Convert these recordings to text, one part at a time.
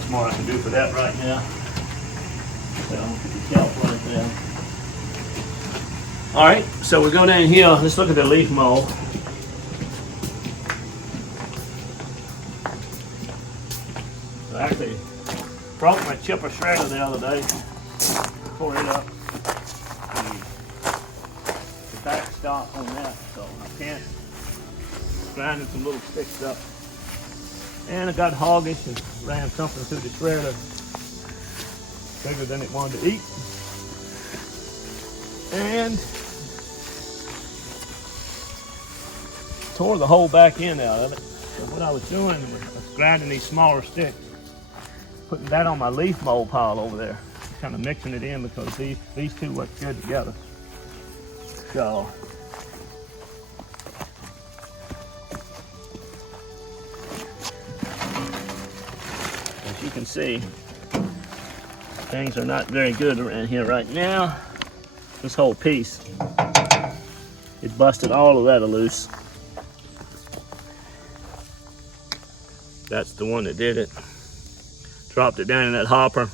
much more I can do for that right now. So put the kelp right there. All right, so we'll go down here. Let's look at the leaf mold. I actually broke my chipper shredder the other day. Tore it up. The backstop on that, so I can't grind some little sticks up. And I got hoggish and ran something through the shredder bigger than it wanted to eat. And tore the whole back end out of it. So what I was doing was grinding these smaller sticks, putting that on my leaf mold pile over there, kind of mixing it in because these two work good together. So as you can see, things are not very good around here right now. This whole piece, it busted all of that loose. That's the one that did it. Dropped it down in that hopper.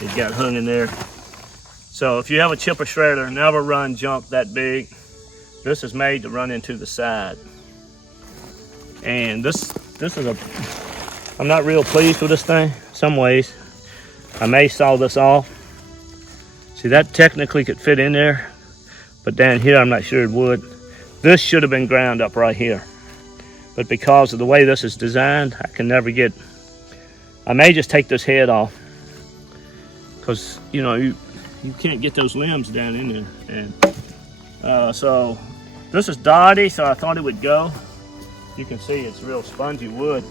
It got hung in there. So if you have a chipper shredder, never run junk that big. This is made to run into the side. And this is I'm not real pleased with this thing, some ways. I may saw this off. See, that technically could fit in there, but down here I'm not sure it would. This should have been ground up right here. But because of the way this is designed, I can never get, I may just take this head off. Because, you know, you can't get those limbs down in there. And so this is dotty, so I thought it would go. You can see it's real spongy wood.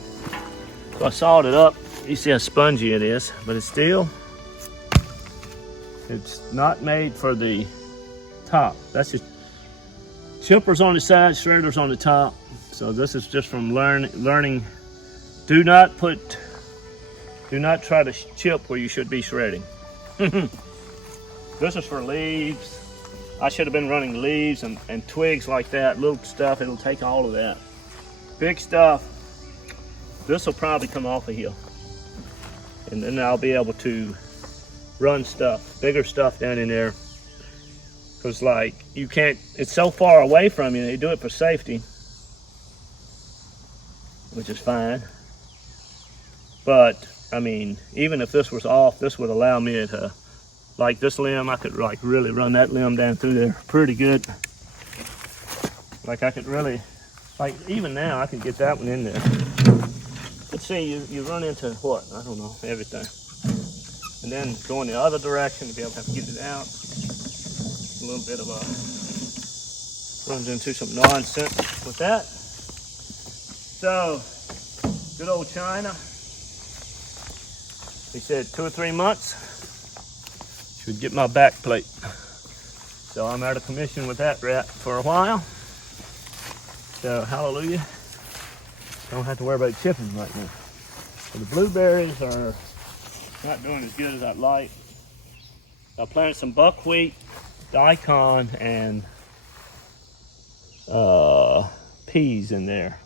So I sawed it up. You see how spongy it is, but it's not made for the top. That's just chippers on the side, shredders on the top. So this is just from learning. Do not try to chip where you should be shredding. This is for leaves. I should have been running leaves and twigs like that, little stuff. It'll take all of that. Big stuff, this will probably come off of here. And then I'll be able to run stuff, bigger stuff down in there. Because like, you can't, it's so far away from you, they do it for safety, which is fine. But I mean, even if this was off, this would allow me to, like this limb, I could like really run that limb down through there pretty good. Like I could really, like even now I can get that one in there. Let's see, you run into what? I don't know, everything. And then go in the other direction to be able to get it out. A little bit of runs into some nonsense with that. So, good old China. He said 2 or 3 months should get my back plate. So I'm out of commission with that rat for a while. So hallelujah. Don't have to worry about chipping right now. So the blueberries are not doing as good as I'd like. I planted some buckwheat, daikon, and peas in there.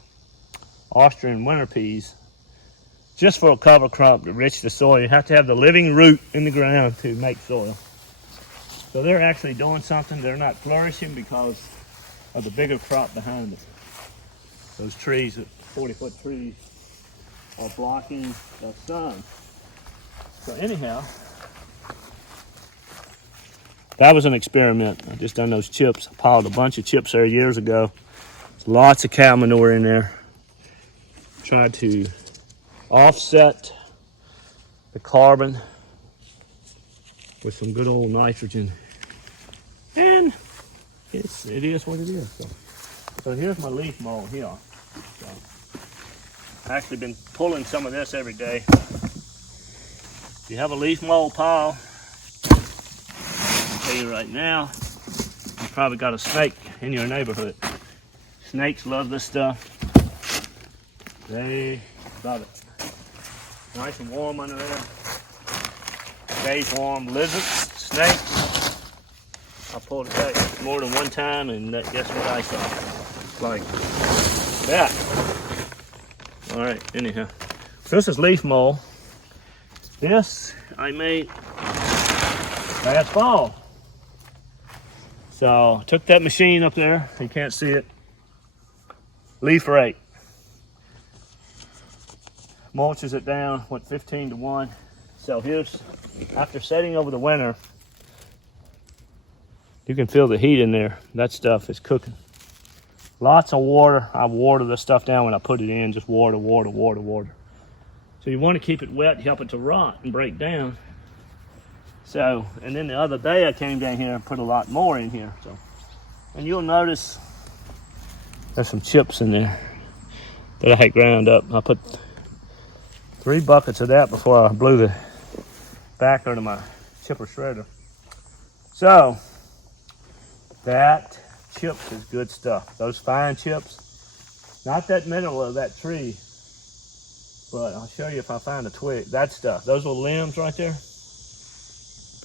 Austrian winter peas. Just for a cover crop to enrich the soil. You have to have the living root in the ground to make soil. So they're actually doing something. They're not flourishing because of the bigger crop behind it. Those trees, 40-foot trees, are blocking the sun. So anyhow, that was an experiment. I just done those chips. I piled a bunch of chips there years ago. There's lots of cow manure in there. Tried to offset the carbon with some good old nitrogen. And it is what it is. So here's my leaf mold here. So I've actually been pulling some of this every day. If you have a leaf mold pile, I'll tell you right now, you probably got a snake in your neighborhood. Snakes love this stuff. They love it. Nice and warm under there. Stays warm. Lizards, snakes. I pulled it out more than one time, and guess what I saw? Like that. All right, anyhow. This is leaf mold. This I made last fall. So took that machine up there, you can't see it, leaf rake. Mulches it down, went 15 to 1. So here's, after setting over the winter, you can feel the heat in there. That stuff is cooking. Lots of water. I water this stuff down when I put it in, just water, water, water, water. So you want to keep it wet, help it to rot and break down. So, and then the other day I came down here and put a lot more in here. So, and you'll notice there's some chips in there that I had ground up. I put 3 buckets of that before I blew the backer to my chipper shredder. So, that chips is good stuff. Those fine chips, not that middle of that tree, but I'll show you if I find a twig. That stuff, those little limbs right there,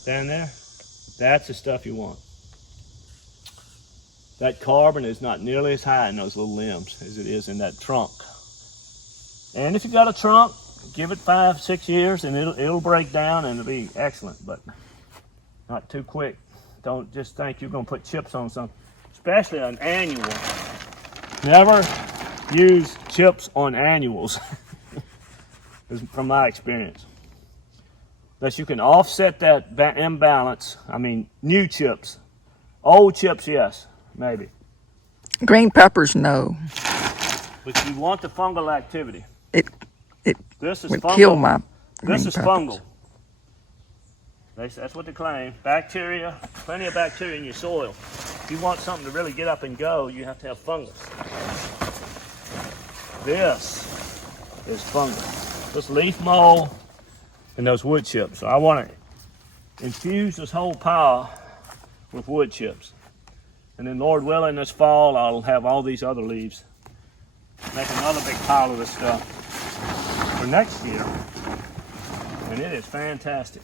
down there, that's the stuff you want. That carbon is not nearly as high in those little limbs as it is in that trunk. And if you got a trunk, give it 5-6 years and it'll break down and it'll be excellent, but not too quick. Don't just think you're gonna put chips on something, especially an annual. Never use chips on annuals, from my experience. That you can offset that imbalance. I mean, new chips. Old chips, yes, maybe. Green peppers, no. But you want the fungal activity. It this is would fungal. kill my This green is peppers. fungal. That's what they claim. Bacteria, plenty of bacteria in your soil. If you want something to really get up and go, you have to have fungus. This is fungus. This leaf mold and those wood chips. So I want to infuse this whole pile with wood chips. And then Lord willing, this fall, I'll have all these other leaves. Make another big pile of this stuff for next year. And it is fantastic.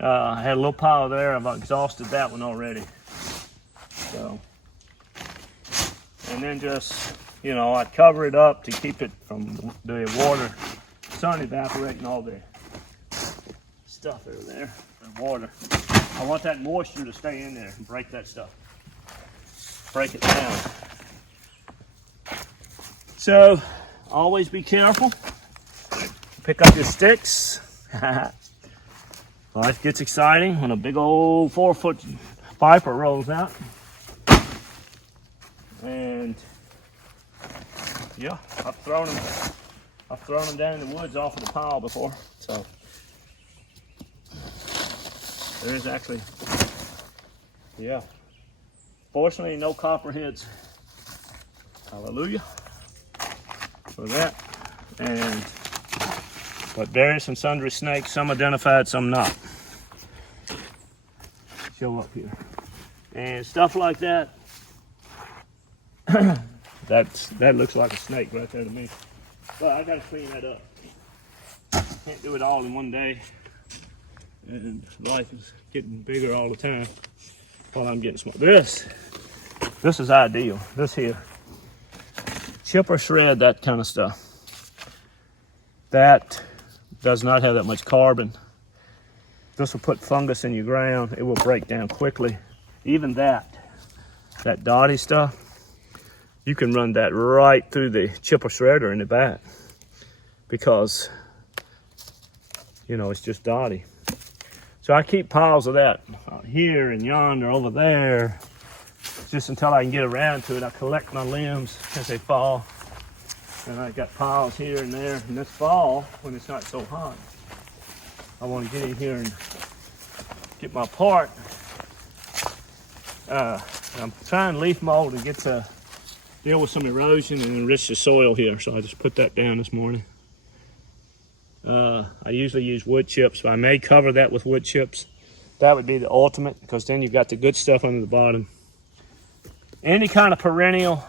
I had a little pile there. I've exhausted that one already. So, and then just, you know, I cover it up to keep it from the water, sun evaporating all the stuff over there, the water. I want that moisture to stay in there and break that stuff. Break it down. So, always be careful. Pick up your sticks. Life gets exciting when a big old 4-foot viper rolls out. And yeah, I've thrown them down in the woods off of the pile before. So there is actually, yeah. Fortunately, no copperheads. Hallelujah for that. And but various and sundry snakes, some identified, some not. Show up here. And stuff like that. That looks like a snake right there to me. But I gotta clean that up. Can't do it all in one day. And life is getting bigger all the time while I'm getting small. This is ideal. This here. Chip or shred, that kind of stuff. That does not have that much carbon. This will put fungus in your ground. It will break down quickly. Even that dotty stuff, you can run that right through the chipper shredder in the back because, you know, it's just dotty. So I keep piles of that here and yonder, over there, just until I can get around to it. I collect my limbs as they fall. And I got piles here and there. And this fall, when it's not so hot, I want to get in here and get my part. I'm trying leaf mold to get to deal with some erosion and enrich the soil here. So I just put that down this morning. I usually use wood chips, but I may cover that with wood chips. That would be the ultimate, because then you've got the good stuff under the bottom. Any kind of perennial,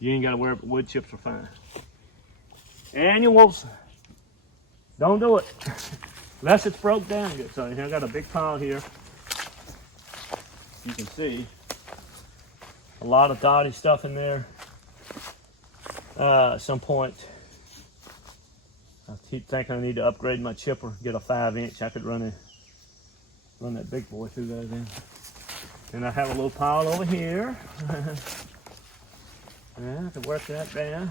you ain't got to worry about wood chips are fine. Annuals, don't do it. Unless it's broke down good. So here I got a big pile here. You can see a lot of dotty stuff in there. At some point, keep thinking I need to upgrade my chipper, get a 5-inch. I could run that big boy through there then. And I have a little pile over here. Yeah, I can work that down.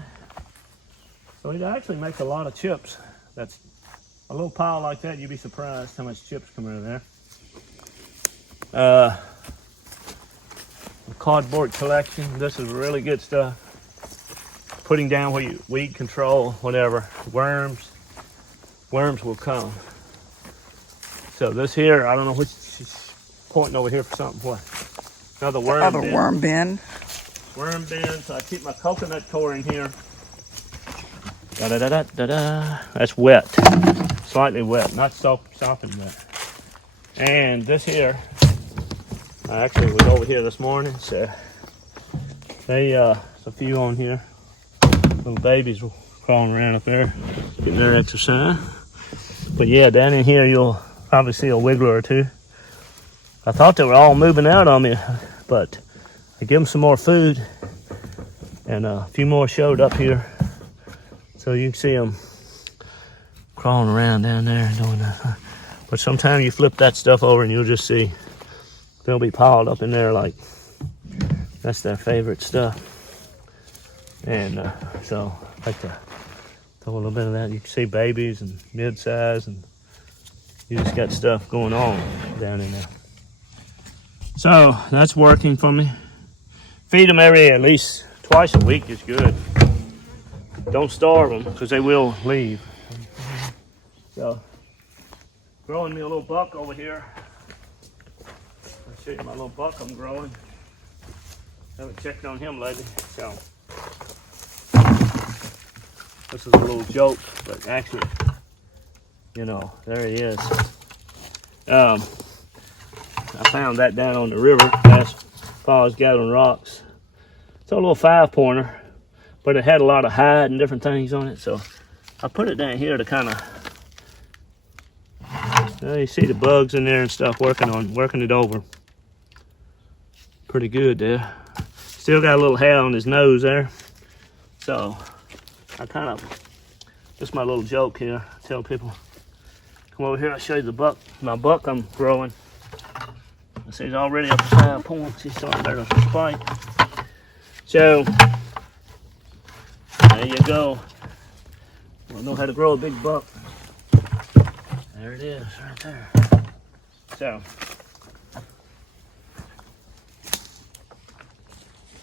So it actually makes a lot of chips. That's a little pile like that, you'd be surprised how much chips come out of there. A cardboard collection. This is really good stuff. Putting down where you weed control, whatever. Worms will come. So this here, I don't know which, she's pointing over here for something. What? Another worm bin. Worm bin. Worm bin. So I keep my coconut core in here. Da da da da da da. That's wet, slightly wet, not sopping wet. And this here, I actually was over here this morning, so there's a few on here. Little babies crawling around up there, getting their exercise. But yeah, down in here you'll probably see a wiggler or two. I thought they were all moving out on me, but I give them some more food, and a few more showed up here. So you can see them crawling around down there and doing that. But sometimes you flip that stuff over and you'll just see they'll be piled up in there like that's their favorite stuff. And so I like to throw a little bit of that. You can see babies and mid-size, and you just got stuff going on down in there. So that's working for me. Feed them at least twice a week is good. Don't starve them because they will leave. So, growing me a little buck over here. I'll show you my little buck I'm growing. Haven't checked on him lately. So, this is a little joke, but actually, you know, there he is. I found that down on the river last fall. I was gathering rocks. It's a little 5-pointer. But it had a lot of hide and different things on it, so I put it down here to kind of, you see the bugs in there and stuff, working it over. Pretty good there. Still got a little hair on his nose there. So I kind of, just my little joke here, I tell people, come over here, I'll show you the buck, my buck I'm growing. I see he's already up to 5 points. He's starting there to spike. So, there you go. We'll know how to grow a big buck. There it is, right there. So,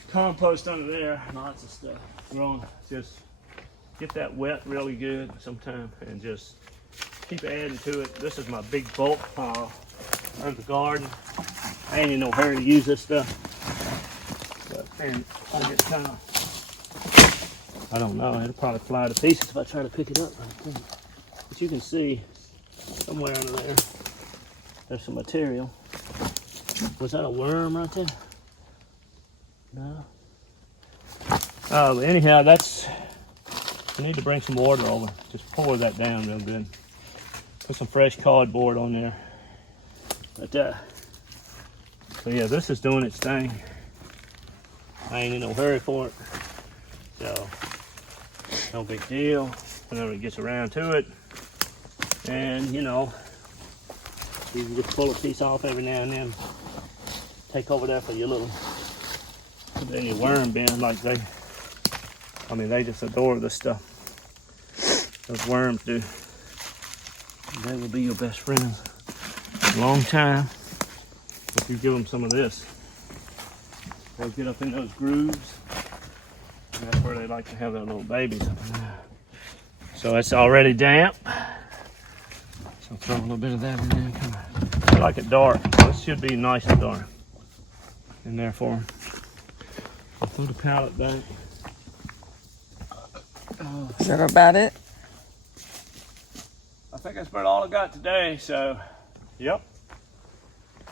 compost under there, lots of stuff growing. Just get that wet really good sometime and just keep adding to it. This is my big bulk pile under the garden. I ain't in no hurry to use this stuff. But man, I get kind of, I don't know, it'll probably fly to pieces if I try to pick it up. But you can see somewhere under there, there's some material. Was that a worm right there? No. But anyhow, I need to bring some water over. Just pour that down real good. Put some fresh cardboard on there. But so yeah, this is doing its thing. I ain't in no hurry for it. So, no big deal whenever it gets around to it. And, you know, you can just pull a piece off every now and then. Take over there for your little, put it in your worm bin like they just adore this stuff. Those worms do. They will be your best friends a long time if you give them some of this. They'll get up in those grooves. And that's where they like to have their little babies up in there. So it's already damp. So throw a little bit of that in there. I like it dark. So this should be nice and dark in there for them. I'll throw the pallet back. Is that about it? I think that's about all I got today. So, yep.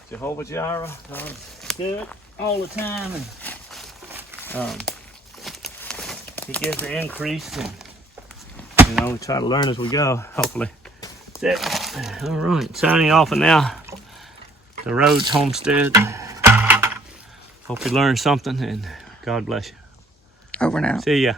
Jehovah Jireh, God's good all the time, and He gives the increase, and you know, we try to learn as we go. Hopefully, that's it. All right, signing off for now. The Rhodes Homestead. Hope you learned something, and God bless you. Over now. See ya.